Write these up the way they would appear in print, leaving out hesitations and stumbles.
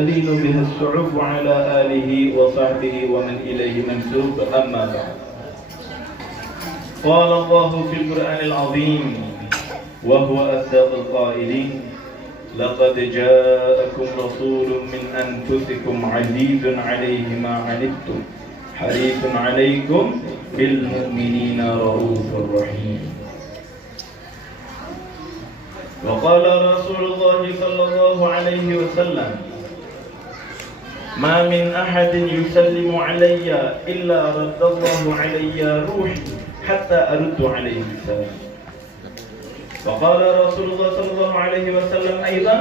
تلين بها الصعب وعلى آله وصحبه ومن إليه منسوب أما بعد قال الله في القرآن العظيم وهو أصدق القائلين لقد جاءكم رسول من أنفسكم عزيز عليه ما عنتم حريص عليكم بالمؤمنين رؤوف رحيم. وقال رسول الله صلى الله عليه وسلم ما من أحد يسلم علي إلا رد الله علي روحي حتى أرد عليه السلام. وقال رسول الله صلى الله عليه وسلم أيضا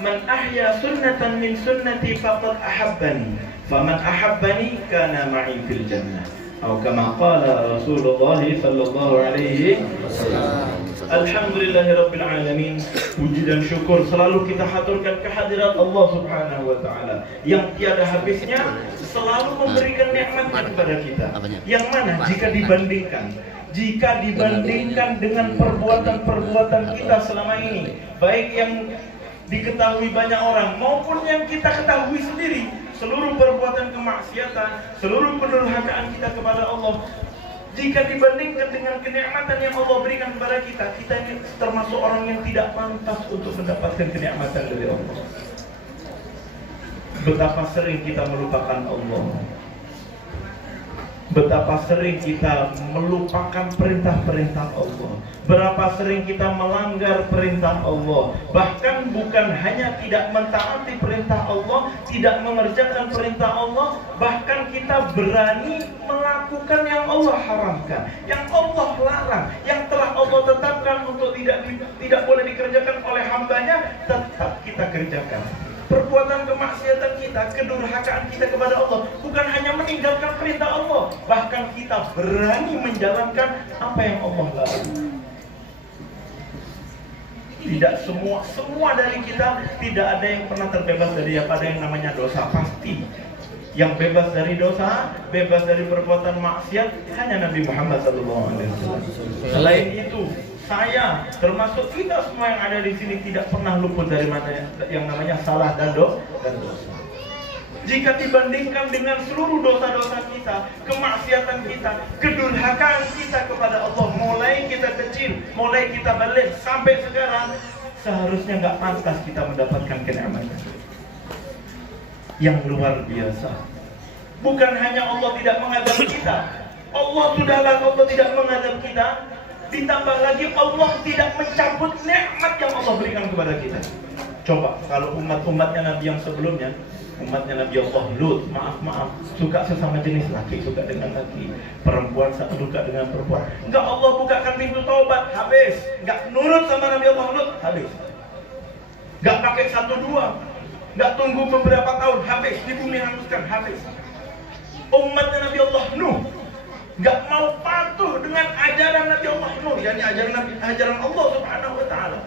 من أحيا سنة من سنتي فقد أحبني فمن أحبني كان معي في الجنة أو كما قال رسول الله صلى الله عليه وسلم. Alhamdulillahirabbil alamin. Puji dan syukur selalu kita haturkan kehadirat Allah Subhanahu wa taala yang tiada habisnya, selalu memberikan nikmat kepada kita. Yang mana jika dibandingkan dengan perbuatan-perbuatan kita selama ini, baik yang diketahui banyak orang maupun yang kita ketahui sendiri, seluruh perbuatan kemaksiatan, seluruh pendurhakaan kita kepada Allah, jika dibandingkan dengan kenikmatan yang Allah berikan kepada kita, kita ini termasuk orang yang tidak pantas untuk mendapatkan kenikmatan dari Allah. Betapa sering kita melupakan Allah, betapa sering kita melupakan perintah-perintah Allah, berapa sering kita melanggar perintah Allah. Bahkan bukan hanya tidak mentaati perintah Allah, tidak mengerjakan perintah Allah, bahkan kita berani melakukan yang Allah haramkan, yang Allah larang, yang telah Allah tetapkan untuk tidak boleh dikerjakan oleh hambanya, tetap kita kerjakan. Perbuatan kemaksiatan kita, kedurhakaan kita kepada Allah, bukan hanya meninggalkan perintah Allah, bahkan kita berani menjalankan apa yang Allah larang. Tidak semua dari kita, tidak ada yang pernah terbebas dari apa yang namanya dosa. Pasti yang bebas dari dosa, bebas dari perbuatan maksiat hanya Nabi Muhammad SAW. Selain itu, saya termasuk kita semua yang ada di sini tidak pernah luput dari yang namanya salah dan dosa. Jika dibandingkan dengan seluruh dosa-dosa kita, kemaksiatan kita, kedurhakaan kita kepada Allah, mulai kita kecil, mulai kita balik sampai sekarang, seharusnya nggak pantas kita mendapatkan kenikmatan yang luar biasa. Bukan hanya Allah tidak mengadab kita, Allah tidak mengadab kita, ditambah lagi Allah tidak mencabut nikmat yang Allah berikan kepada kita. Coba kalau umatnya Nabi yang sebelumnya, umatnya Nabi Allah Lut, maaf, suka sesama jenis, laki suka dengan laki, perempuan suka dengan perempuan. Enggak, Allah bukakan pintu taubat, habis. Enggak nurut sama Nabi Allah Lut, habis. Enggak pakai 1-2, enggak tunggu beberapa tahun, habis. Di bumi hanguskan, habis. Umatnya Nabi Allah Nuh, enggak mau patuh dengan ajaran Nabi Allah Nuh, yakni ajaran Allah Subhanahu wa taala.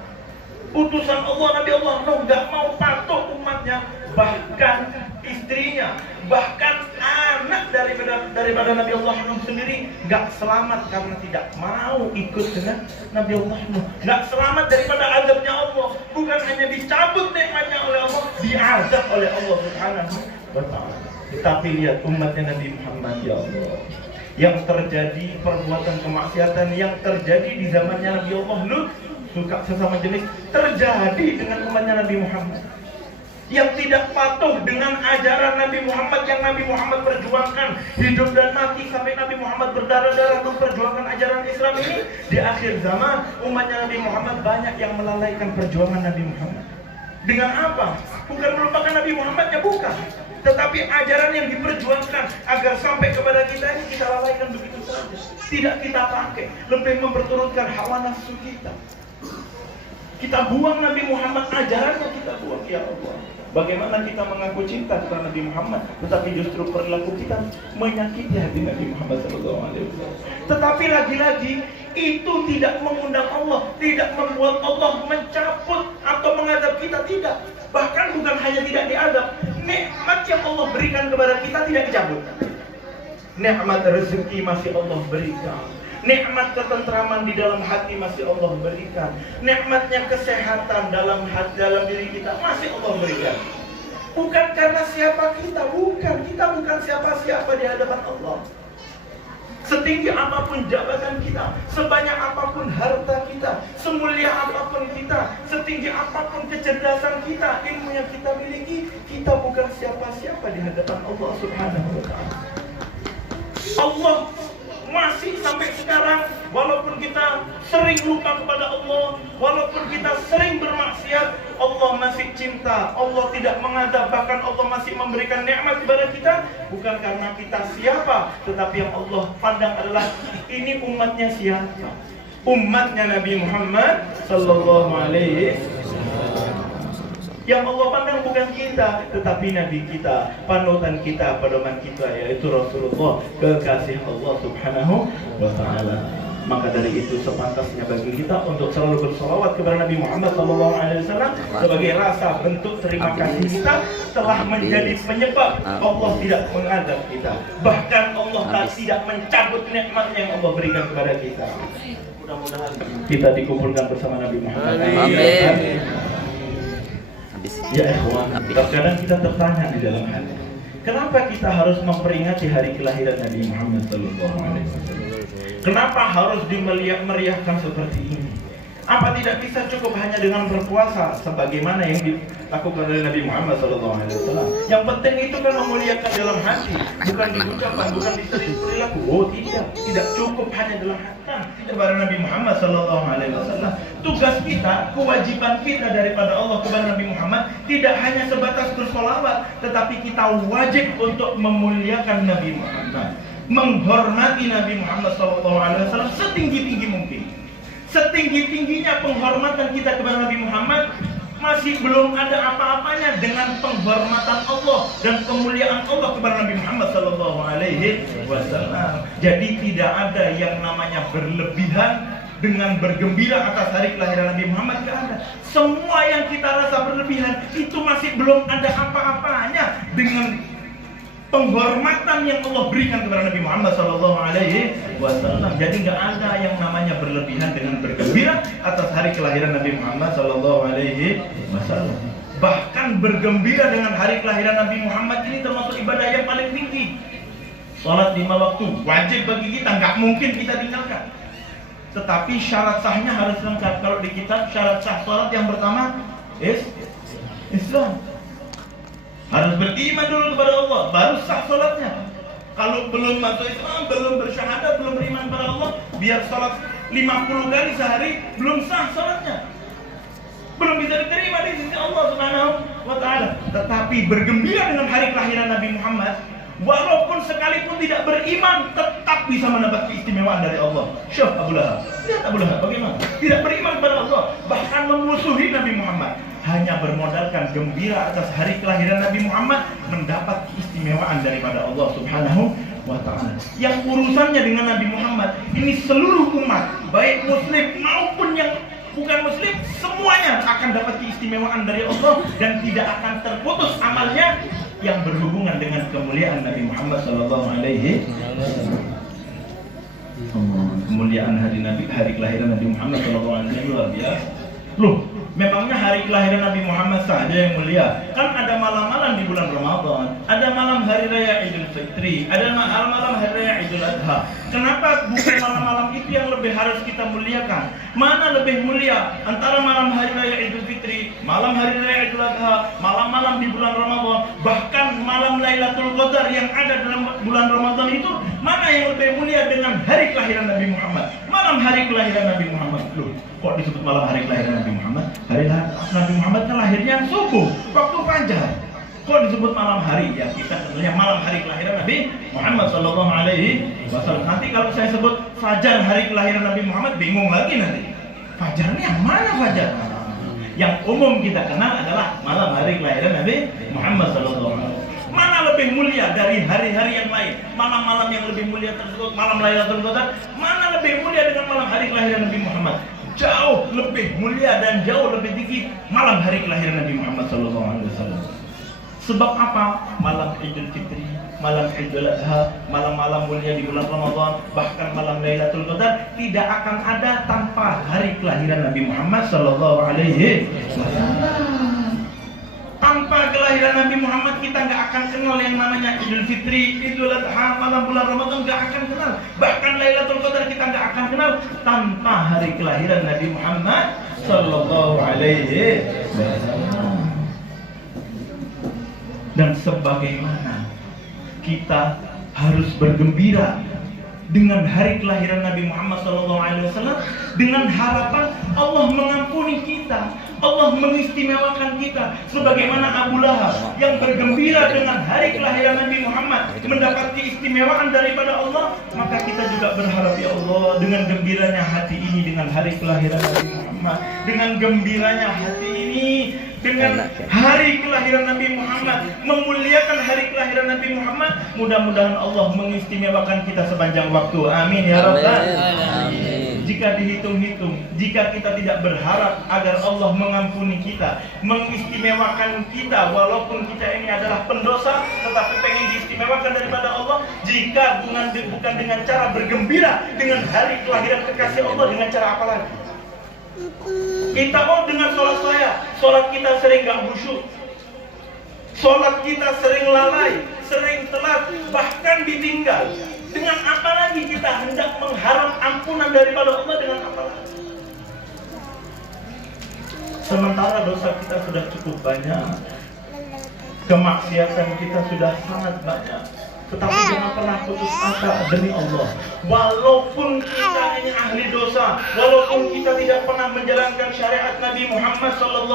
Utusan Allah Nabi Allah Nuh enggak mau patuh umatnya, bahkan istrinya, bahkan anak daripada Nabi Allah Nuh sendiri enggak selamat karena tidak mau ikut dengan Nabi Allah Nuh. Enggak selamat daripada azabnya Allah, bukan hanya dicabut nikmatnya oleh Allah, diazab oleh Allah Subhanahu wa taala. Tetapi lihat umatnya Nabi Muhammad, ya Allah, yang terjadi perbuatan kemaksiatan yang terjadi di zamannya Nabi Allah Lut, suka sesama jenis, terjadi dengan umatnya Nabi Muhammad. Yang tidak patuh dengan ajaran Nabi Muhammad yang Nabi Muhammad perjuangkan hidup dan mati sampai Nabi Muhammad berdarah-darah memperjuangkan ajaran Islam ini. Di akhir zaman umatnya Nabi Muhammad banyak yang melalaikan perjuangan Nabi Muhammad. Dengan apa? Bukan melupakan Nabi Muhammadnya, bukan, tetapi ajaran yang diperjuangkan agar sampai kepada kita ini kita lalaikan begitu saja, tidak kita pakai, lebih memperturutkan hawa nafsu kita. Kita buang Nabi Muhammad, ajarannya kita buang, ya Allah. Bagaimana kita mengaku cinta kepada Nabi Muhammad, tetapi justru perilaku kita menyakiti hati Nabi Muhammad SAW. Tetapi lagi-lagi itu tidak mengundang Allah, tidak membuat Allah mencabut atau mengadab kita, tidak. Bahkan bukan hanya tidak diadab, nikmat yang Allah berikan kepada kita tidak dicabut. Nikmat rezeki masih Allah berikan, nikmat ketentraman di dalam hati masih Allah berikan, nikmatnya kesehatan dalam diri kita masih Allah berikan. Bukan karena siapa kita, kita bukan siapa-siapa di hadapan Allah. Setinggi apapun jabatan kita, sebanyak apapun harta kita, semulia apapun kita, setinggi apapun kecerdasan kita, ilmu yang kita miliki, kita bukan siapa-siapa di hadapan Allah Subhanahu wa ta'ala. Allah masih sampai sekarang, walaupun kita sering lupa kepada Allah, walaupun kita sering bermaksiat, Allah masih cinta, Allah tidak mengadab, bahkan Allah masih memberikan nikmat kepada kita, bukan karena kita siapa, tetapi yang Allah pandang adalah ini umatnya siapa? Umatnya Nabi Muhammad sallallahu alaihi wasallam. Yang Allah pandang bukan kita, tetapi Nabi kita, panutan kita, pedoman kita, yaitu Rasulullah, kekasih Allah Subhanahu wa ta'ala. Maka dari itu sepantasnya bagi kita untuk selalu bersolawat kepada Nabi Muhammad SAW sebagai rasa bentuk terima kasih kita telah menjadi penyebab Allah tidak mengadab kita. Bahkan Allah tidak mencabut nikmat yang Allah berikan kepada kita. Mudah-mudahan kita dikumpulkan bersama Nabi Muhammad. Amin. Ya ikhwan, terkadang kita tertanya di dalam hati, kenapa kita harus memperingati hari kelahiran Nabi Muhammad SAW? Kenapa harus dimeriahkan seperti ini? Apa tidak bisa cukup hanya dengan berpuasa sebagaimana yang dilakukan oleh Nabi Muhammad SAW? Yang penting itu kan memuliakan dalam hati, bukan di ucapan, bukan di perilaku. Oh tidak cukup hanya dalam hati. Kepada Nabi Muhammad SAW, tugas kita, kewajiban kita daripada Allah kepada Nabi Muhammad tidak hanya sebatas bersolawat, tetapi kita wajib untuk memuliakan Nabi Muhammad, menghormati Nabi Muhammad SAW setinggi-tinggi mungkin. Setinggi-tingginya penghormatan kita kepada Nabi Muhammad masih belum ada apa-apanya dengan penghormatan Allah dan kemuliaan Allah kepada Nabi Muhammad SAW. Jadi tidak ada yang namanya berlebihan dengan bergembira atas hari kelahiran Nabi Muhammad, tidak ada. Semua yang kita rasa berlebihan itu masih belum ada apa-apanya dengan penghormatan yang Allah berikan kepada Nabi Muhammad SAW. Jadi nggak ada yang namanya berlebihan dengan bergembira atas hari kelahiran Nabi Muhammad SAW. Bahkan bergembira dengan hari kelahiran Nabi Muhammad ini termasuk ibadah yang paling tinggi. Salat 5 waktu wajib bagi kita, nggak mungkin kita tinggalkan. Tetapi syarat sahnya harus lengkap. Kalau di kitab syarat sah salat yang pertama Islam. Harus beriman dulu kepada Allah, baru sah salatnya. Kalau belum masuk Islam, belum bersyahadat, belum beriman kepada Allah, biar salat 50 kali sehari, belum sah salatnya. Belum bisa diterima di sisi Allah Subhanahu wa ta'ala. Tetapi bergembira dengan hari kelahiran Nabi Muhammad, walaupun sekalipun tidak beriman, tetap bisa mendapat keistimewaan dari Allah. Syekh Abu Lahab, lihat Abu Lahab bagaimana? Tidak beriman kepada Allah, bahkan memusuhi Nabi Muhammad. Hanya bermodalkan gembira atas hari kelahiran Nabi Muhammad, mendapat keistimewaan daripada Allah Subhanahu wa ta'ala. Yang urusannya dengan Nabi Muhammad, ini seluruh umat, baik muslim maupun yang bukan muslim, semuanya akan dapat keistimewaan dari Allah dan tidak akan terputus amalnya yang berhubungan dengan kemuliaan Nabi Muhammad SAW. Kemuliaan hari kelahiran Nabi Muhammad SAW luar biasa. Loh, memangnya hari kelahiran Nabi Muhammad saja yang mulia? Kan ada malam-malam di bulan Ramadan, ada malam hari raya Idul Fitri, ada malam hari raya Idul Adha. Kenapa bukan malam-malam itu yang lebih harus kita muliakan? Mana lebih mulia antara malam hari raya Idul Fitri, malam hari raya Idul Adha, malam-malam di bulan Ramadan, bahkan malam Lailatul Qadar yang ada dalam bulan Ramadan itu, mana yang lebih mulia dengan hari kelahiran Nabi Muhammad? Malam hari kelahiran Nabi Muhammad. Loh, kok disebut malam hari kelahiran Nabi Muhammad? Hari Nabi Muhammad kan lahirnya subuh, waktu fajar. Kok disebut malam hari? Ya kita tentunya malam hari kelahiran Nabi Muhammad SAW. Nanti kalau saya sebut fajar hari kelahiran Nabi Muhammad, bingung lagi nanti. Fajarnya yang mana fajar? Yang umum kita kenal adalah malam hari kelahiran Nabi Muhammad SAW. Mana lebih mulia dari hari-hari yang lain? Malam-malam yang lebih mulia tersebut, malam Lailatul Qadar, mana lebih mulia dengan malam hari kelahiran Nabi Muhammad? Jauh lebih mulia dan jauh lebih tinggi malam hari kelahiran Nabi Muhammad SAW. Sebab apa? Malam Idul Fitri, malam Idul Adha, malam-malam mulia di bulan Ramadan, bahkan malam Lailatul Qadar tidak akan ada tanpa hari kelahiran Nabi Muhammad SAW. Tanpa kelahiran kelahiran Nabi Muhammad kita nggak akan kenal yang namanya Idul Fitri, Idul Adha, malam bulan Ramadan nggak akan kenal. Bahkan Lailatul Qadar kita nggak akan kenal tanpa hari kelahiran Nabi Muhammad Sallallahu Alaihi Wasallam. Dan sebagaimana kita harus bergembira dengan hari kelahiran Nabi Muhammad SAW dengan harapan Allah mengampuni kita, Allah mengistimewakan kita, sebagaimana Abu Lahab yang bergembira dengan hari kelahiran Nabi Muhammad mendapat keistimewaan daripada Allah, maka kita juga berharap, ya Allah, dengan gembiranya hati ini dengan hari kelahiran Nabi Muhammad, dengan gembiranya hati ini dengan hari kelahiran Nabi Muhammad, memuliakan hari kelahiran Nabi Muhammad, mudah-mudahan Allah mengistimewakan kita sepanjang waktu. Amin ya Rabbal Alamin. Jika dihitung-hitung, jika kita tidak berharap agar Allah mengampuni kita, mengistimewakan kita, walaupun kita ini adalah pendosa, tetapi pengen diistimewakan daripada Allah, jika bukan dengan cara bergembira dengan hari kelahiran kekasih Allah, dengan cara apa lagi? Kita dengan sholat kita sering gak khusyuk, sholat kita sering lalai, sering telat, bahkan ditinggal. Dengan apa lagi kita hendak mengharap ampunan daripada Allah, dengan apa lagi? Sementara dosa kita sudah cukup banyak, kemaksiatan kita sudah sangat banyak. Tetapi jangan pernah putus asa demi Allah. Walaupun kita ini ahli dosa, walaupun kita tidak pernah menjalankan syariat Nabi Muhammad SAW,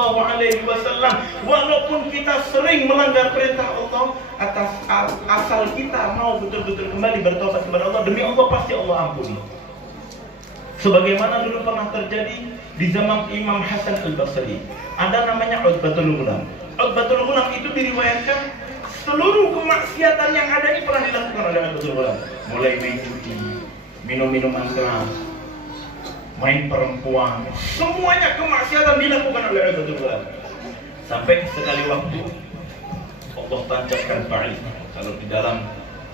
walaupun kita sering melanggar perintah Allah, asal kita mau betul-betul kembali bertobat kepada Allah, demi Allah pasti Allah ampuni. Sebagaimana dulu pernah terjadi di zaman Imam Hasan Al-Basri, ada namanya Utbatul Ghulam. Utbatul Ghulam itu diriwayatkan seluruh kemaksiatan yang ada ini pernah dilakukan oleh Utbatul Ghulam. Mulai main judi, minum minuman keras, main perempuan, semuanya kemaksiatan dilakukan oleh Utbatul Ghulam. Sampai sekali waktu Allah tancapkan ba'id. Kalau di dalam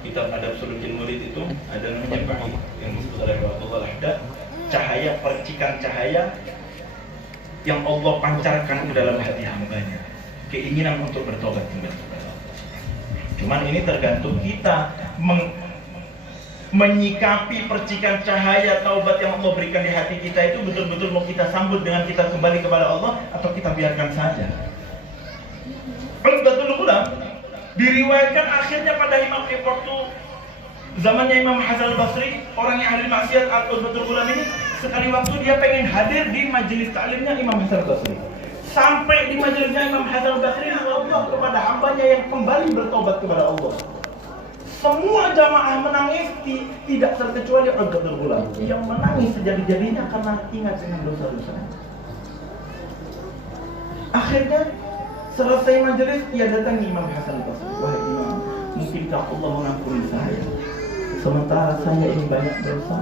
kitab Adab Sulukin Murid itu ada namanya ba'id yang disebut oleh Allah Al-Haddad, cahaya, percikan cahaya yang Allah pancarkan ke dalam hati hambanya, keinginan untuk bertobat kembali. Cuman ini tergantung kita menyikapi percikan cahaya taubat yang Allah berikan di hati kita itu betul-betul mau kita sambut dengan kita kembali kepada Allah, atau kita biarkan saja. Utbatul Ghulam diriwayatkan akhirnya pada Imam waktu zamannya Imam Hasan Al-Basri, orang yang ahli maksiat, Utbatul Ghulam ini sekali waktu dia pengen hadir di majelis taklimnya Imam Hasan Al-Basri. Sampai di majelisnya Imam Hasan Al-Basri, Allah kepada hambanya yang kembali bertobat kepada Allah. Semua jamaah menangis, tidak terkecuali Utbatul Ghulam yang menangis sejadi-jadinya karena ingat dengan dosa-dosa. Akhirnya selesai majelis, ia datangi Imam Hasan Al-Basri. Wahai Imam, mungkinkah Allah mengampuni saya? Sementara saya ini banyak dosa,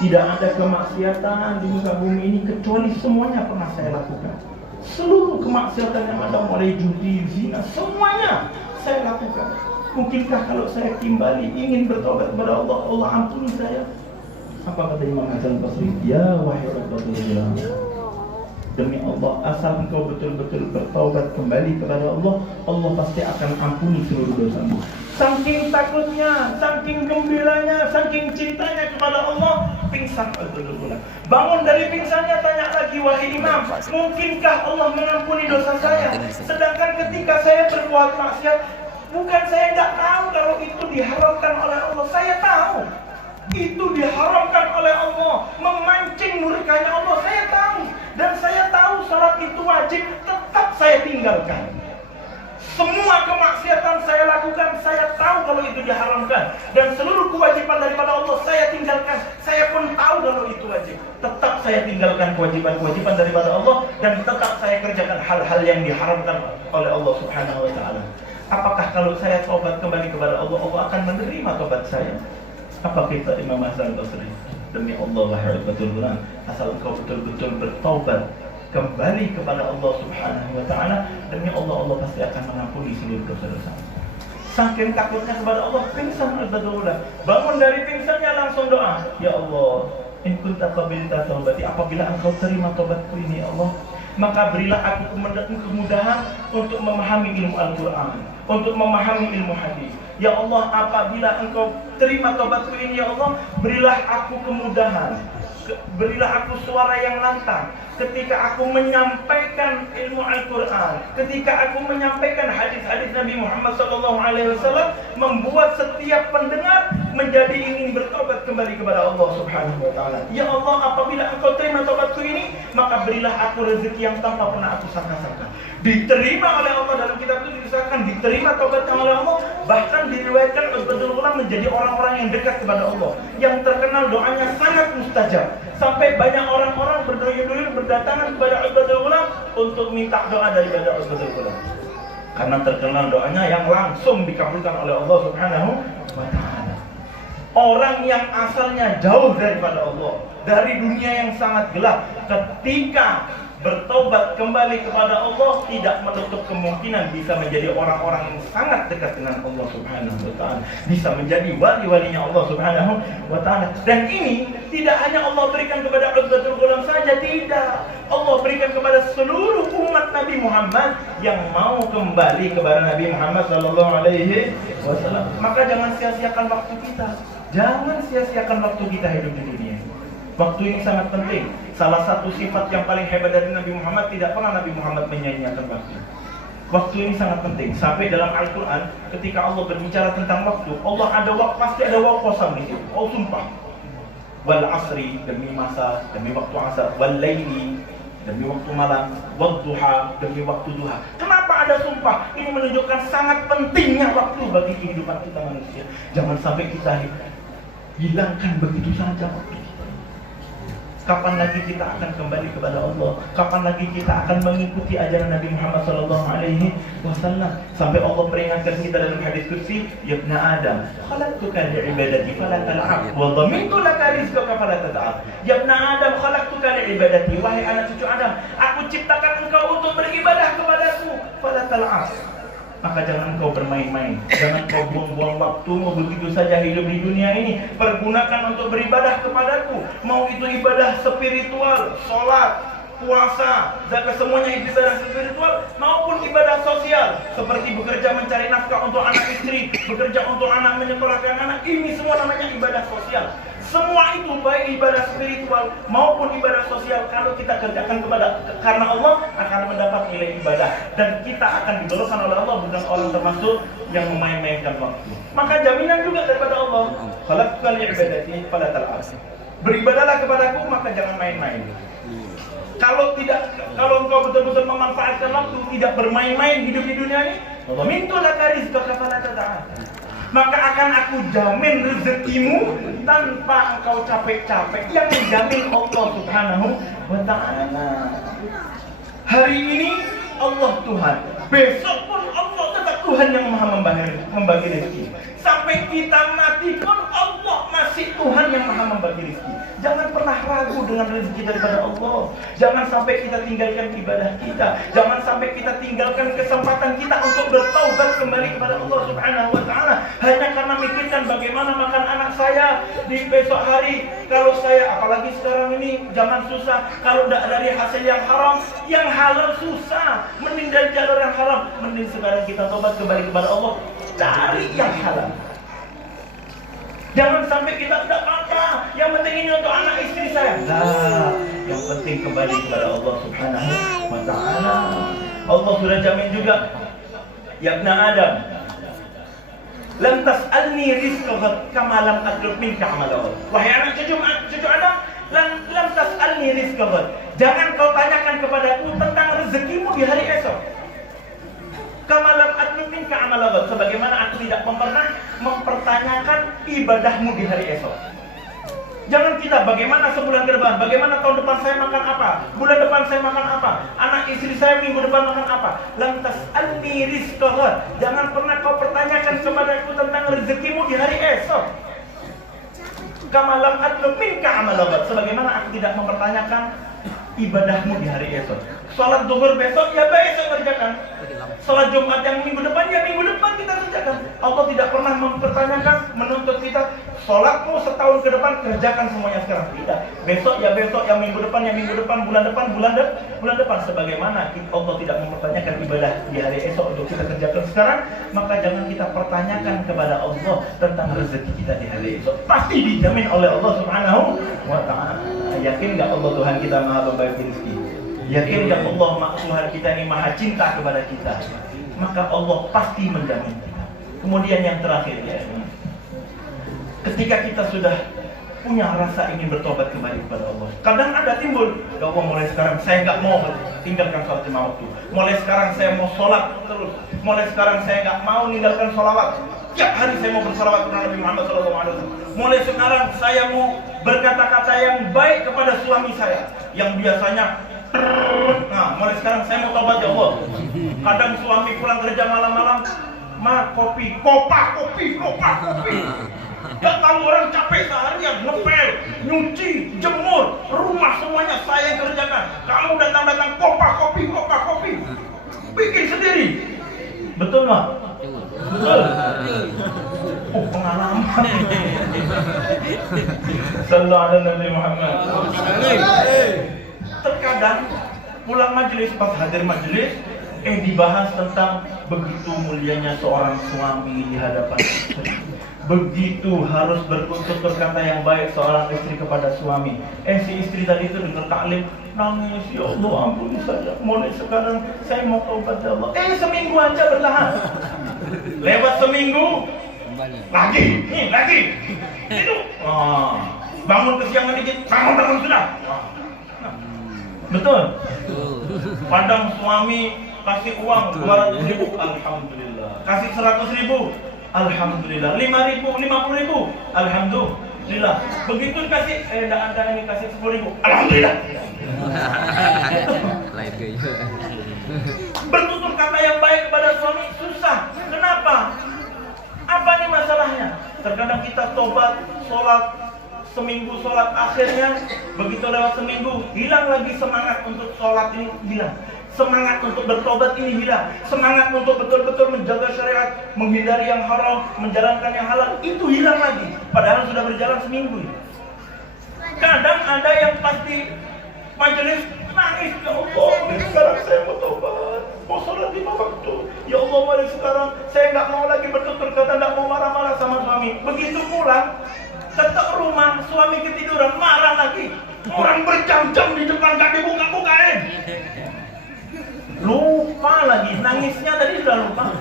tidak ada kemaksiatan di muka bumi ini kecuali semuanya pernah saya lakukan. Seluruh kemaksiatan yang ada, mulai judi, zina, semuanya saya lakukan. Mungkinkah kalau saya kembali ingin bertobat kepada Allah, Allah ampuni saya? Apa kata Imam Hasan Basri? Ya wahai Utbatul Ghulam, demi Allah, asal engkau betul-betul bertobat kembali kepada Allah, Allah pasti akan ampuni seluruh dosamu. Saking takutnya, saking gembiranya, saking cintanya kepada Allah, pingsan Utbatul Ghulam. Bangun dari pingsannya, tanya lagi, wahai Imam, mungkinkah Allah mengampuni dosa saya? Sedangkan ketika saya berbuat maksiat, bukan saya nggak tahu kalau itu diharamkan oleh Allah. Saya tahu itu diharamkan oleh Allah, memancing murkanya Allah. Saya tahu, dan saya tahu salat itu wajib, tetap saya tinggalkan. Semua kemaksiatan saya lakukan, saya tahu kalau itu diharamkan, dan seluruh kewajiban daripada Allah saya tinggalkan. Saya pun tahu kalau itu wajib, tetap saya tinggalkan kewajiban-kewajiban daripada Allah, dan tetap saya kerjakan hal-hal yang diharamkan oleh Allah Subhanahu wa Ta'ala. Apakah kalau saya tobat kembali kepada Allah, Allah akan menerima tobat saya? Apa kata Imam Hasan Basri? Demi Allah wahai Utbatul Ghulam, asal engkau betul-betul bertobat kembali kepada Allah Subhanahu wa Ta'ala, demi Allah, Allah pasti akan mengampuni seluruh dosa-dosa. Saking takutnya kepada Allah, pingsan Utbatul Ghulam. Bangun dari pingsannya langsung doa, ya Allah, in kunta qabilta taubati, apabila engkau terima tobatku ini ya Allah, maka berilah aku kemudahan untuk memahami ilmu Al-Quran, untuk memahami ilmu hadis. Ya Allah, apabila Engkau terima taubatku ini, ya Allah, berilah aku kemudahan, berilah aku suara yang lantang ketika aku menyampaikan ilmu Al-Quran, ketika aku menyampaikan hadis-hadis Nabi Muhammad SAW, membuat setiap pendengar menjadi ingin bertobat kembali kepada Allah Subhanahu wa Ta'ala. Ya Allah, apabila Engkau terima taubatku ini, maka berilah aku rezeki yang tanpa pernah aku sangka-sangka. Diterima oleh Allah, dalam kitab itu disahkan diterima taubatnya oleh Allah. Bahkan diriwayatkan Utbatul Ghulam menjadi orang-orang yang dekat kepada Allah, yang terkenal doanya sangat mustajab, sampai banyak orang-orang berduyun-duyun berdatangan kepada Utbatul Ghulam untuk minta doa daripada Utbatul Ghulam, karena terkenal doanya yang langsung dikabulkan oleh Allah Subhanahu wa Ta'ala. Orang yang asalnya jauh daripada Allah, dari dunia yang sangat gelap, ketika bertobat kembali kepada Allah, tidak menutup kemungkinan bisa menjadi orang-orang yang sangat dekat dengan Allah Subhanahu wa Ta'ala, bisa menjadi wali-walinya Allah Subhanahu wa Ta'ala. Dan ini tidak hanya Allah berikan kepada Utbatul Ghulam saja, tidak. Allah berikan kepada seluruh umat Nabi Muhammad yang mau kembali kepada Nabi Muhammad sallallahu alaihi wasallam. Maka jangan sia-siakan waktu kita. Jangan sia-siakan waktu kita hidup di dunia. Waktu ini sangat penting. Salah satu sifat yang paling hebat dari Nabi Muhammad, tidak pernah Nabi Muhammad menyanyiakan waktu. Waktu ini sangat penting. Sampai dalam Al-Quran, ketika Allah berbicara tentang waktu, Allah ada waktu, pasti ada waktu kosong di situ. Oh, sumpah. Wal asri, demi masa, demi waktu asar. Wal laili, demi waktu malam. Wal duha, demi waktu duha. Kenapa ada sumpah? Ini menunjukkan sangat pentingnya waktu bagi kehidupan kita manusia. Jangan sampai kita hilangkan begitu saja waktu. Kapan lagi kita akan kembali kepada Allah? Kapan lagi kita akan mengikuti ajaran Nabi Muhammad SAW? Sampai Allah peringatkan kita dalam hadis kursi, Ya ibna Adam, khalaqtuka li'ibadati fala tal'ab, wa dhamintu laka rizqaka fala tad'ab. Ya ibna Adam, khalaqtuka li'ibadati, wahai anak cucu Adam, aku ciptakan engkau untuk beribadah kepadaku, fala tal'ab. Maka jangan kau bermain-main, jangan kau buang-buang waktumu begitu saja hidup di dunia ini. Pergunakan untuk beribadah kepadaku. Mau itu ibadah spiritual, sholat, puasa, zakat, semuanya ibadah spiritual maupun ibadah sosial, seperti bekerja mencari nafkah untuk anak istri, bekerja untuk anak, menyekolahkan anak. Ini semua namanya ibadah sosial. Semua itu baik ibadah spiritual maupun ibadah sosial, kalau kita kerjakan karena Allah, akan mendapat nilai ibadah, dan kita akan digolongkan oleh Allah bukan orang termasuk yang memain-mainkan waktu. Maka jaminan juga daripada Allah, khalaqtuka li'ibadati fala tal'ab. Beribadahlah kepadaku, maka jangan main-main. Kalau engkau betul-betul memanfaatkan waktu, tidak bermain-main hidup di dunia ini, mintu laka rizqaka fala tad'ab, maka akan aku jamin rezekimu tanpa engkau capek-capek. Yang menjamin Allah Subhanahu wa Ta'ala. Hari ini Allah Tuhan, besok pun Allah tetap Tuhan yang maha membagi rezeki. Sampai kita mati pun Allah masih Tuhan yang maha membagi rezeki. Jangan pernah ragu dengan rezeki daripada Allah. Jangan sampai kita tinggalkan ibadah kita. Jangan sampai kita tinggalkan kesempatan kita untuk bertaubat kembali kepada Allah Subhanahu wa Ta'ala hanya karena mikirkan bagaimana makan anak saya di besok hari. Kalau saya, apalagi sekarang ini zaman susah, kalau tidak dari hasil yang haram, yang halal susah. Mending dari jalur yang haram. Mending sekarang kita taubat kembali kepada Allah, cari yang halal. Jangan sampai kita tidak apa-apa, yang penting ini untuk anak istri saya. Nah, yang penting kembali kepada Allah Subhanahu wa Ta'ala. Allah sudah jamin juga, Ya ibna Adam, lam tas'alni rizqaka kama lam atlub minka amalan. Wahai anak cucu Adam, lam tas'alni rizqaka, jangan kau tanyakan kepadaku tentang rezekimu di hari esok. Kama lam atlub minka amalan, sebagaimana aku tidak pernah mempertanyakan ibadahmu di hari esok. Jangan kita bagaimana sebulan ke depan, bagaimana tahun depan saya makan apa, bulan depan saya makan apa, anak istri saya minggu depan makan apa. Lantas anni rizqaha, jangan pernah kau pertanyakan kepadaku tentang rezekimu di hari esok. Kama lam atlub minka amalan, sebagaimana aku tidak mempertanyakan ibadahmu di hari esok. Salat zuhur besok, ya besok kerjakan. Salat Jumat yang minggu depan, ya minggu depan kita kerjakan. Allah tidak pernah mempertanyakan, menuntut kita Sholatmu setahun ke depan kerjakan semuanya sekarang. Tidak. Besok, yang minggu depan, bulan depan. Sebagaimana Allah tidak mempertanyakan ibadah di hari esok untuk kita kerjakan sekarang, maka jangan kita pertanyakan kepada Allah tentang rezeki kita di hari esok. Pasti dijamin oleh Allah Subhanahu wa Ta'ala. Yakin nggak Allah Tuhan kita maha pembagi rezeki? Yakin nggak Allah Tuhan kita ini maha cinta kepada kita? Maka Allah pasti menjamin kita. Kemudian yang terakhir ya, ketika kita sudah punya rasa ingin bertobat kembali kepada Allah, kadang ada timbul, ya Allah mulai sekarang saya nggak mau tinggalkan sholat lima waktu. Mulai sekarang saya mau sholat terus. Mulai sekarang saya nggak mau meninggalkan sholawat. Tiap hari saya mau bersalawat kepada Nabi Muhammad SAW. Mulai sekarang saya mau berkata-kata yang baik kepada suami saya yang biasanya. Nah, mulai sekarang saya mau tobat ya Allah. Kadang suami pulang kerja malam-malam, kopi. Gak tahu orang capek seharian, ngepel, nyuci, jemur, rumah semuanya saya yang kerjakan. Kamu datang kopi. Bikin sendiri. Betul nggak? Betul. Pengalaman. Sallallahu alaihi Nabi Muhammad. Terkadang pulang majelis, pas hadir majelis, dibahas tentang begitu mulianya seorang suami di hadapan istri. Begitu harus bertutur kata yang baik seorang istri kepada suami. Si istri tadi itu dengar taklim, nangis, ya Allah ampuni saya. Mulai sekarang saya mau taubat ya Allah. Seminggu aja bertahan. Lewat seminggu, lagi. Itu. Bangun kesiangan dikit, bangun sudah. Betul. Padang suami kasih uang 200.000, alhamdulillah. Kasih 100.000, alhamdulillah. 5.000, 50.000, alhamdulillah. Begitu dikasih, ada ini kasih 10.000, alhamdulillah. Bertutur kata yang baik kepada suami susah. Kenapa? Apa nih masalahnya? Terkadang kita tobat, sholat seminggu, sholat akhirnya begitu lewat seminggu hilang lagi semangat untuk sholat ini, hilang semangat untuk bertobat ini, hilang semangat untuk betul-betul menjaga syariat, menghindari yang haram, menjalankan yang halal, itu hilang lagi padahal sudah berjalan seminggu. Kadang ada yang pasti majelis nangis, ya Allah sekarang saya mau tobat, mau sholat 5 waktu, ya Allah mulai sekarang saya nggak mau lagi bertutur kata, nggak mau marah-marah sama suami. Begitu pulang tetap rumah, suami ketiduran, marah lagi. Orang berjam-jam di depan gak dibuka-bukain. Lupa lagi, nangisnya tadi sudah lupa.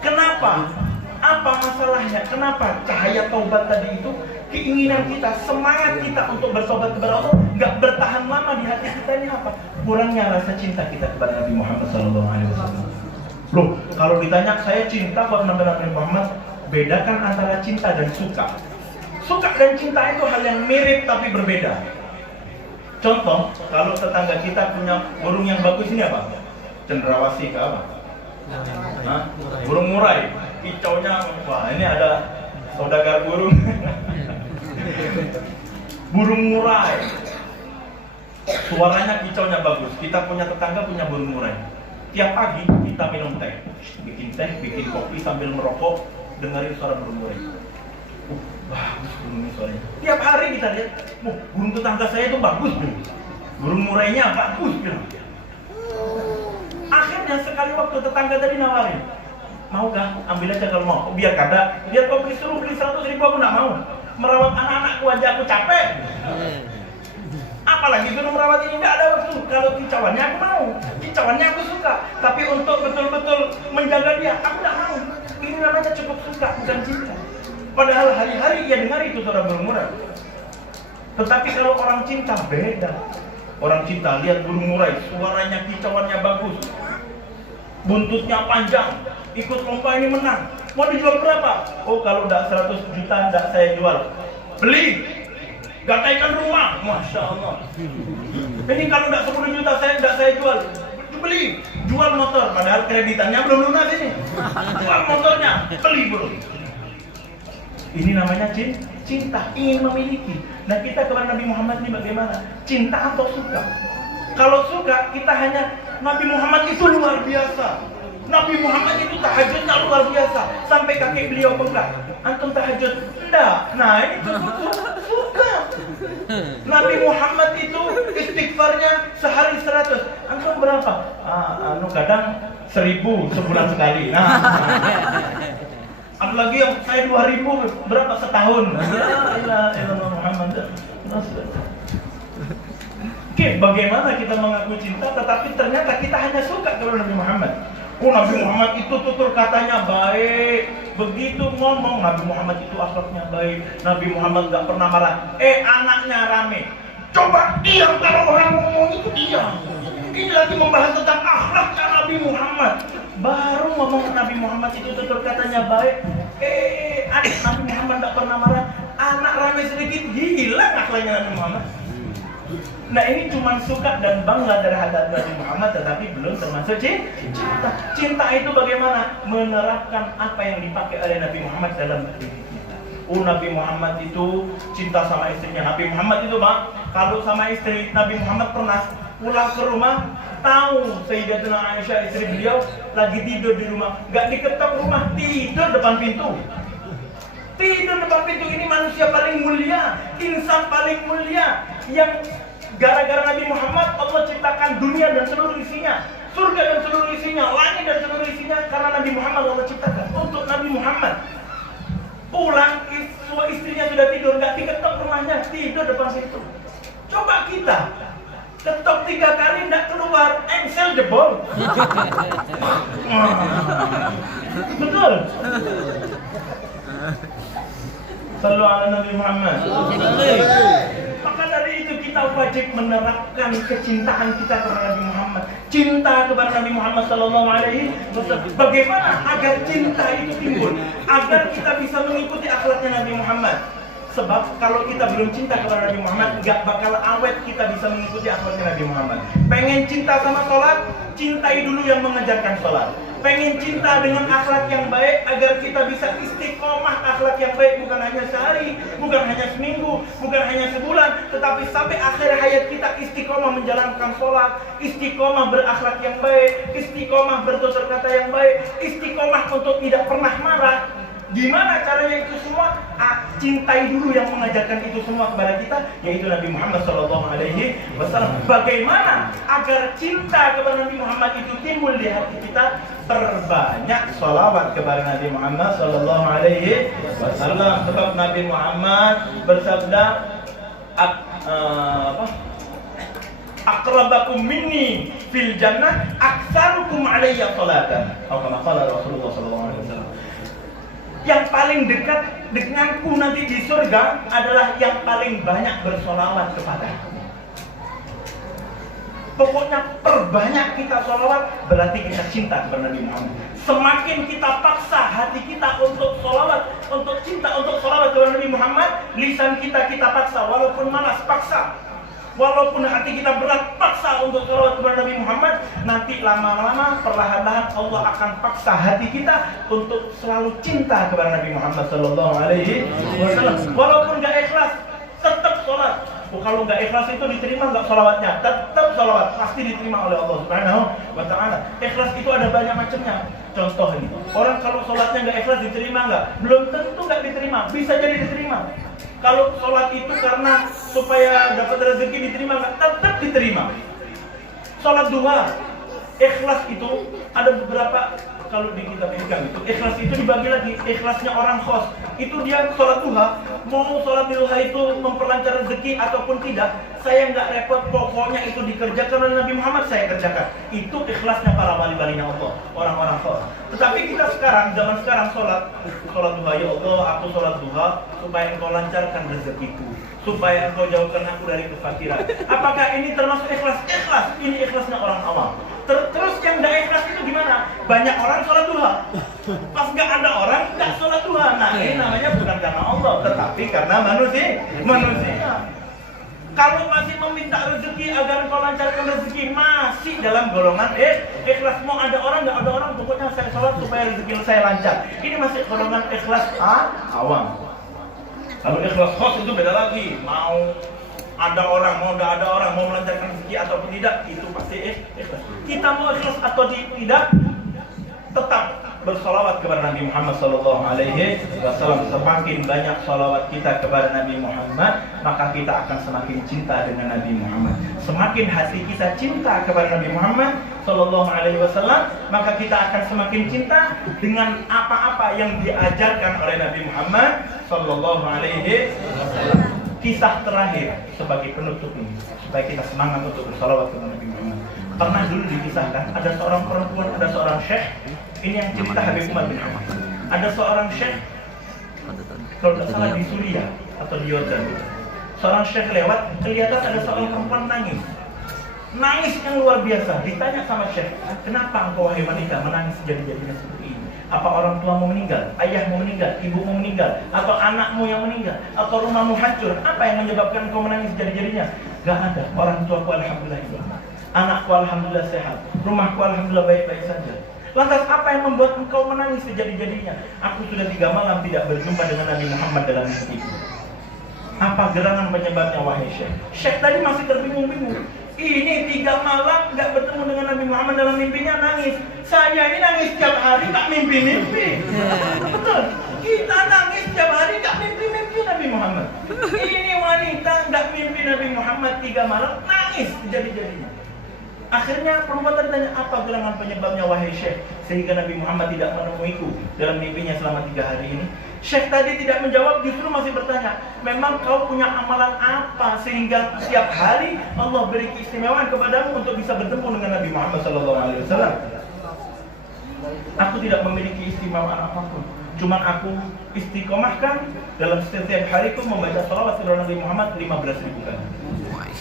Kenapa? Apa masalahnya? Kenapa? Cahaya taubat tadi itu, keinginan kita, semangat kita untuk bertobat kepada Allah gak bertahan lama di hati kita. Ini apa? Kurangnya rasa cinta kita kepada Nabi Muhammad SAW. Loh, kalau ditanya saya cinta kepada Nabi Muhammad, bedakan antara cinta dan suka. Suka dan cinta itu hal yang mirip tapi berbeda. Contoh, kalau tetangga kita punya burung yang bagus ini apa? Cendrawasih ke apa? Burung murai. Kicaunya, wah ini ada saudagar burung. Burung murai. Suaranya kicaunya bagus. Kita punya tetangga punya burung murai. Tiap pagi kita minum teh. Bikin teh, bikin kopi sambil merokok, dengerin suara burung murai. Bagus burung ini suaranya. Tiap hari kita lihat, burung tetangga saya itu bagus, burung murainya bagus. Akhirnya sekali waktu tetangga tadi nawarin, mau gak? Ambil aja kalau mau. Biar kada, biar kau beli 100.000 aku gak mau. Merawat anak-anakku aja aku capek. Apalagi itu merawat ini gak ada waktu. Kalau kicauannya aku mau, kicauannya aku suka. Tapi untuk betul-betul menjaga dia, aku gak mau. Ini namanya cukup suka, bukan cinta. Padahal hari-hari ia dengar itu suara burung murai. Tetapi kalau orang cinta beda. Orang cinta lihat burung murai, suaranya, kicauannya bagus, buntutnya panjang, ikut lomba ini menang. Mau dijual berapa? Oh kalau tidak 100 juta tidak saya jual. Beli, gataikan rumah, masya Allah. Ini kalau tidak 10 juta tidak saya jual. Beli, jual motor, padahal kreditannya belum lunas ini. Jual motornya, beli bro. Ini namanya cinta, ingin memiliki. Nah kita kepada Nabi Muhammad ini bagaimana? Cinta atau suka? Kalau suka, kita hanya Nabi Muhammad itu luar biasa. Nabi Muhammad itu tahajudnya luar biasa. Sampai kaki beliau bengkak. Antum tahajud Anda. Nah ini tuh suka. Nabi Muhammad itu istighfarnya sehari 100. Antum berapa? Kadang 1000 sebulan sekali. Nah. Ada lagi yang saya 2000 berapa setahun? Ya ilah Muhammad. Oke, bagaimana kita mengaku cinta tetapi ternyata kita hanya suka kepada Nabi Muhammad. Nabi Muhammad itu tutur katanya baik. Begitu ngomong Nabi Muhammad itu akhlaknya baik. Nabi Muhammad gak pernah marah. Anaknya rame. Coba diam kalau orang ngomong itu diam. Ini lagi membahas tentang akhlaknya Nabi Muhammad. Baru ngomong Nabi Muhammad itu tutur katanya baik. Nabi Muhammad gak pernah marah. Anak rame sedikit hilang akhlaknya Nabi Muhammad. Nah ini cuma suka dan bangga dari hadap Nabi Muhammad, tetapi belum termasuk cinta. Cinta itu bagaimana? Menerapkan apa yang dipakai oleh Nabi Muhammad dalam diri kita. Nabi Muhammad itu cinta sama istrinya. Nabi Muhammad itu kalau sama istri, Nabi Muhammad pernah pulang ke rumah, tahu Sayyidatuna Aisyah istri beliau lagi tidur di rumah, gak diketok rumah, tidur depan pintu. Tidur depan pintu. Ini manusia paling mulia, insan paling mulia, yang gara-gara Nabi Muhammad Allah ciptakan dunia dan seluruh isinya, surga dan seluruh isinya, langit dan seluruh isinya, karena Nabi Muhammad Allah ciptakan untuk Nabi Muhammad. Pulang, istrinya sudah tidur, gak diketok rumahnya, tidur depan pintu. Coba kita ketok 3 kali gak keluar, engsel jebol. Betul. Sallu ala Nabi Muhammad. Maka dari itu kita wajib menerapkan kecintaan kita kepada Nabi Muhammad. Cinta kepada Nabi Muhammad sallallahu alaihi wasallam. Bagaimana agar cinta itu timbul? Agar kita bisa mengikuti akhlaknya Nabi Muhammad. Sebab kalau kita belum cinta kepada Nabi Muhammad, gak bakal awet kita bisa mengikuti akhlaknya Nabi Muhammad. Pengen cinta sama sholat, cintai dulu yang mengajarkan sholat. Pengen cinta dengan akhlak yang baik agar kita bisa istiqomah akhlak yang baik, bukan hanya sehari, bukan hanya seminggu, bukan hanya sebulan, tetapi sampai akhir hayat kita istiqomah menjalankan sholat, istiqomah berakhlak yang baik, istiqomah bertutur kata yang baik, istiqomah untuk tidak pernah marah. Gimana caranya itu semua? Cintai dulu yang mengajarkan itu semua kepada kita, yaitu Nabi Muhammad SAW. Bagaimana agar cinta kepada Nabi Muhammad itu timbul di hati kita? Perbanyak sholawat kepada Nabi Muhammad SAW. Sebab Nabi Muhammad bersabda, aqrabakum minni fil jannah aktsarukum alayya salatan. Atau kama qala Rasulullah SAW. Yang paling dekat denganku nanti di surga adalah yang paling banyak bersolawat kepadaku. Pokoknya perbanyak kita solawat, berarti kita cinta kepada Nabi Muhammad. Semakin kita paksa hati kita untuk solawat, untuk cinta, untuk solawat kepada Nabi Muhammad, lisan kita paksa, walaupun malas paksa. Walaupun hati kita berat, paksa untuk sholawat kepada Nabi Muhammad, nanti lama-lama perlahan-lahan Allah akan paksa hati kita untuk selalu cinta kepada Nabi Muhammad SAW. Walaupun gak ikhlas, tetap sholat. Kalau gak ikhlas itu diterima gak sholawatnya? Tetap sholawat, pasti diterima oleh Allah Subhanahu wa Ta'ala. Ikhlas itu ada banyak macamnya. Contoh ini, orang kalau sholatnya gak ikhlas diterima gak? Belum tentu gak diterima, bisa jadi diterima. Kalau sholat itu karena supaya dapat rezeki diterima, tetap diterima. Sholat duha, ikhlas itu ada beberapa, kalau di kitab hikam itu, ikhlas itu dibagi lagi. Ikhlasnya orang khos, itu dia sholat duha, mau sholat duha itu memperlancar rezeki ataupun tidak, saya nggak repot, pokoknya itu dikerjakan oleh Nabi Muhammad, saya kerjakan. Itu ikhlasnya para wali-walinya Allah, orang-orang khos. Tetapi kita sekarang, zaman sekarang sholat duha, ya Allah, aku sholat duha supaya engkau lancarkan rezekiku, supaya engkau jauhkan aku dari kefakiran. Apakah ini termasuk ikhlas? Ikhlas, ini ikhlasnya orang awam. Terus yang gak ikhlas itu gimana? Banyak orang sholat duha, pas gak ada orang gak sholat duha. Nah ini namanya bukan karena Allah, tetapi karena manusia. Kalau masih meminta rezeki agar engkau lancarkan rezeki, masih dalam golongan ikhlas. Mau ada orang gak ada orang, pokoknya saya sholat supaya rezeki saya lancar. Ini masih golongan ikhlas awam. Kalau ikhlas khos itu beda lagi. Mau ada orang, mau gak ada orang, mau melancarkan rezeki ataupun tidak, itu pasti ikhlas. Kita mau ikhlas atau tidak, tetap bersalawat kepada Nabi Muhammad sallallahu alaihi wasallam. Semakin banyak salawat kita kepada Nabi Muhammad, maka kita akan semakin cinta dengan Nabi Muhammad. Semakin hati kita cinta kepada Nabi Muhammad sallallahu alaihi wasallam, maka kita akan semakin cinta dengan apa-apa yang diajarkan oleh Nabi Muhammad sallallahu alaihi wasallam. Kisah terakhir sebagai penutup ini, supaya kita semangat untuk bersalawat kepada Nabi Muhammad. Pernah dulu dikisahkan, ada seorang perempuan, ada seorang syekh. Ini yang cerita Habib Umar bin Ahmad. Ada seorang syekh, kalau tidak salah di Suriah atau di Yordan. Seorang syekh lewat, kelihatan ada seorang perempuan nangis. Nangis yang luar biasa. Ditanya sama syekh, kenapa engkau wahai wanita menangis jadi-jadinya seperti ini? Apa orang tuamu meninggal, ayahmu meninggal, ibumu meninggal, atau anakmu yang meninggal, atau rumahmu hancur? Apa yang menyebabkan engkau menangis jadi-jadinya? Gak ada. Orang tuaku alhamdulillah hidup, anakku alhamdulillah sehat, rumahku alhamdulillah baik-baik saja. Lantas apa yang membuat engkau menangis sejadi-jadinya? Aku sudah 3 malam tidak berjumpa dengan Nabi Muhammad dalam mimpiku. Apa gerangan penyebabnya wahai syekh? Syekh tadi masih terbingung-bingung. Ini 3 malam nggak bertemu dengan Nabi Muhammad dalam mimpinya, nangis. Saya ini nangis tiap hari, nggak mimpi-mimpi. Betul. Kita nangis tiap hari, nggak mimpi-mimpi Nabi Muhammad. Ini wanita nggak mimpi Nabi Muhammad 3 malam, nangis jadi-jadinya. Akhirnya perempuan tadi tanya, apa gerangan penyebabnya wahai syekh, sehingga Nabi Muhammad tidak menemuiku dalam mimpinya selama 3 hari ini? Syekh tadi tidak menjawab, justru masih bertanya, memang kau punya amalan apa sehingga setiap hari Allah beri keistimewaan kepadamu untuk bisa bertemu dengan Nabi Muhammad SAW? Aku tidak memiliki istimewaan apapun, cuman aku istiqomahkan dalam setiap hariku membaca salawat kepada Nabi Muhammad 15.000 kali.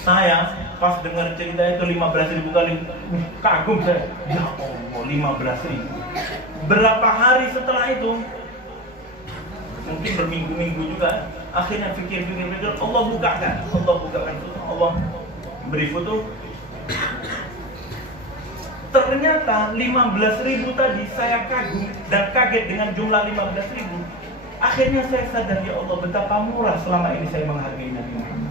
Saya pas dengar cerita itu 15.000 kali, kagum saya. Ya Allah, 15.000. Berapa hari setelah itu, mungkin berminggu-minggu juga, akhirnya pikir-pikir, Allah bukakan Allah beri foto. Ternyata 15.000 tadi saya kagum dan kaget dengan jumlah 15.000. Akhirnya saya sadar, ya Allah, betapa murah selama ini saya menghargai Nabi Muhammad.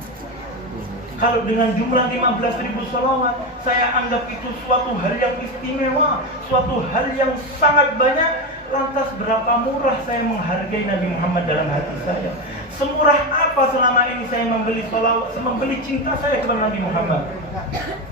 Kalau dengan jumlah 15.000 salawat, saya anggap itu suatu hal yang istimewa, suatu hal yang sangat banyak. Lantas berapa murah saya menghargai Nabi Muhammad dalam hati saya. Semurah apa selama ini saya membeli salawat, membeli cinta saya kepada Nabi Muhammad.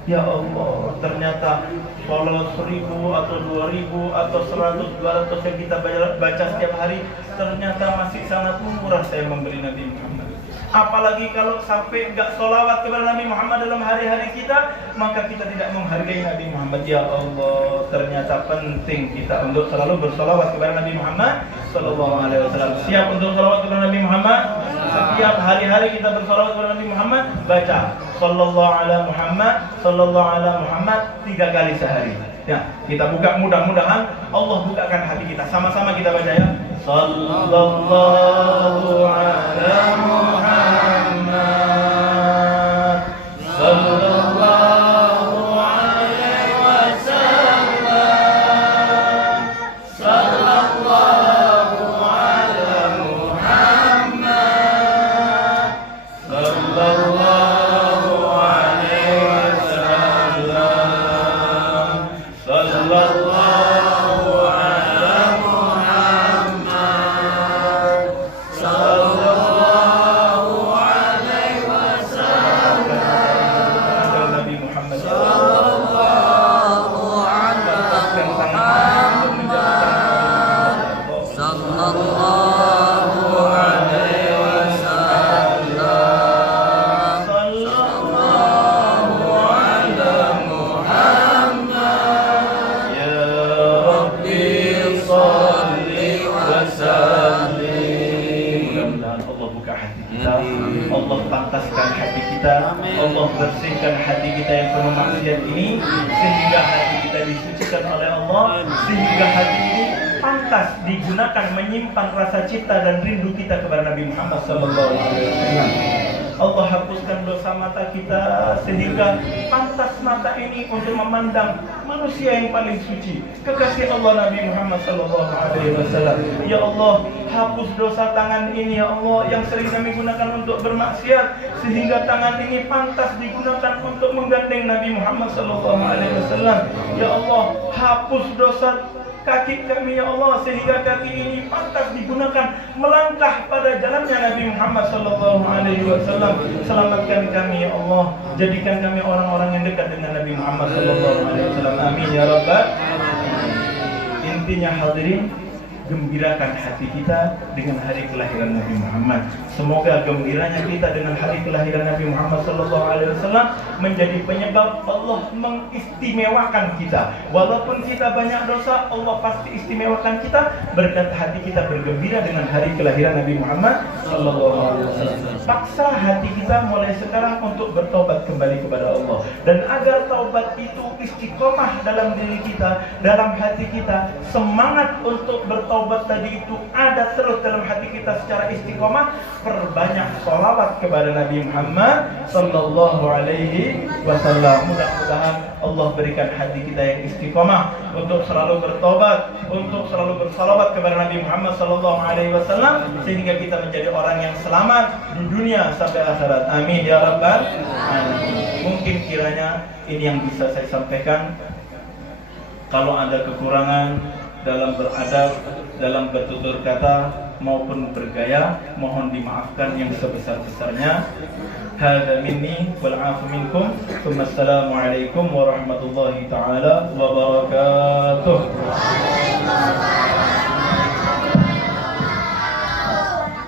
Ya Allah, ternyata salawat 1.000 atau 2.000 atau 100, 200 yang kita baca setiap hari, ternyata masih sangat murah saya membeli Nabi Muhammad. Apalagi kalau sampai enggak sholawat kepada Nabi Muhammad dalam hari-hari kita, maka kita tidak menghargai Nabi Muhammad. Ya Allah, ternyata penting kita untuk selalu bersholawat kepada Nabi Muhammad sallallahu alaihi wasallam. Siap untuk sholawat kepada Nabi Muhammad? Setiap hari-hari kita bersholawat kepada Nabi Muhammad, baca sallallahu ala Muhammad, sallallahu ala Muhammad 3 kali sehari. Ya, kita buka, mudah-mudahan Allah bukakan hati kita. Sama-sama kita baca ya. Sallallahu ala Muhammad, sallallahu alaihi wasallam, sallallahu ala Muhammad, sallallahu alaihi wasallam, sallallahu Allah pantaskan hati kita, Allah bersihkan hati kita yang penuh maksiat ini, sehingga hati kita disucikan oleh Allah, sehingga hati ini pantas digunakan menyimpan rasa cinta dan rindu kita kepada Nabi Muhammad SAW. Allah hapuskan dosa mata kita sehingga pantas mata ini untuk memandang manusia yang paling suci, kekasih Allah Nabi Muhammad SAW. Ya Allah, hapus dosa tangan ini ya Allah yang sering kami gunakan untuk bermaksiat, sehingga tangan ini pantas digunakan untuk menggandeng Nabi Muhammad SAW. Ya Allah, hapus dosa kaki kami ya Allah, sehingga kaki ini pantas digunakan melangkah pada jalannya Nabi Muhammad sallallahu alaihi wasallam. Selamatkan kami ya Allah, jadikan kami orang-orang yang dekat dengan Nabi Muhammad sallallahu alaihi wasallam. Amin ya rabbal alamin. Intinya hadirin, gembirakan hati kita dengan hari kelahiran Nabi Muhammad. Semoga gembiranya kita dengan hari kelahiran Nabi Muhammad SAW menjadi penyebab Allah mengistimewakan kita. Walaupun kita banyak dosa, Allah pasti istimewakan kita berkat hati kita bergembira dengan hari kelahiran Nabi Muhammad SAW. Paksa hati kita mulai sekarang untuk bertobat kembali kepada Allah, dan agar taubat itu istiqomah dalam diri kita, dalam hati kita, semangat untuk bertobat tadi itu ada terus dalam hati kita secara istiqomah. Perbanyak sholawat kepada Nabi Muhammad sallallahu alaihi wasallam. Mudah-mudahan Allah berikan hati kita yang istiqomah untuk selalu bertobat, untuk selalu bersalawat kepada Nabi Muhammad sallallahu alaihi wasallam, sehingga kita menjadi orang yang selamat di dunia sampai akhirat. Amin ya rabbal alamin. Mungkin kiranya ini yang bisa saya sampaikan. Kalau ada kekurangan dalam beradab, dalam bertutur kata maupun bergaya, mohon dimaafkan yang sebesar-besarnya. Hadza minni wal 'afu minkum. Wassalamualaikum warahmatullahi taala wabarakatuh.